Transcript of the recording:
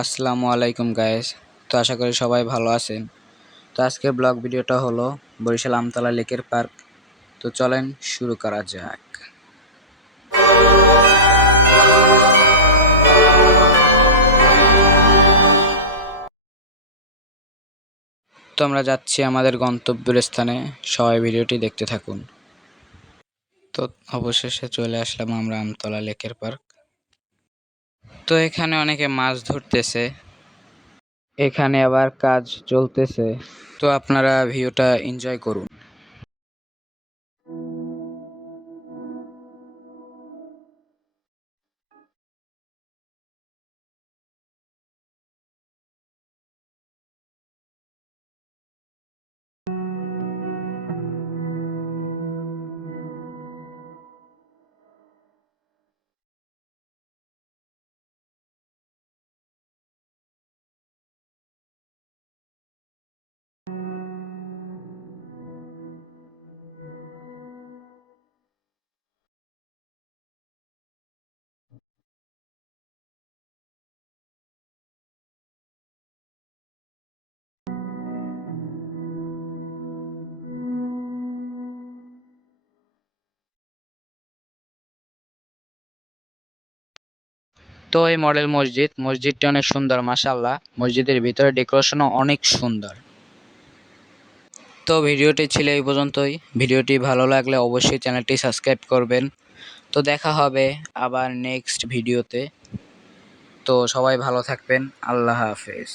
আসসালামু আলাইকুম গাইস। তো আশা করি সবাই ভালো আছেন। তো আজকের ব্লগ ভিডিওটা হলো বরিশাল আমতলা লেকের পার্ক। তো চলেন শুরু করা যাক। তো আমরা যাচ্ছি আমাদের গন্তব্যের স্থানে, সবাই ভিডিওটি দেখতে থাকুন। তো অবশেষে চলে আসলাম আমরা আমতলা লেকের পার্ক। তো এখানে অনেকে মাছ ধরতেছে, এখানে আবার কাজ চলতেছে। তো আপনারা ভিডিওটা এনজয় করুন। তো এই মডেল মসজিদটি অনেক সুন্দর, মাশাআল্লাহ। মসজিদের ভিতরে ডেকোরেশনও অনেক সুন্দর। তো ভিডিওটি ছিল এই পর্যন্তই। ভিডিওটি ভালো লাগলে অবশ্যই চ্যানেলটি সাবস্ক্রাইব করবেন। তো দেখা হবে আবার নেক্সট ভিডিওতে। তো সবাই ভালো থাকবেন। আল্লাহ হাফেজ।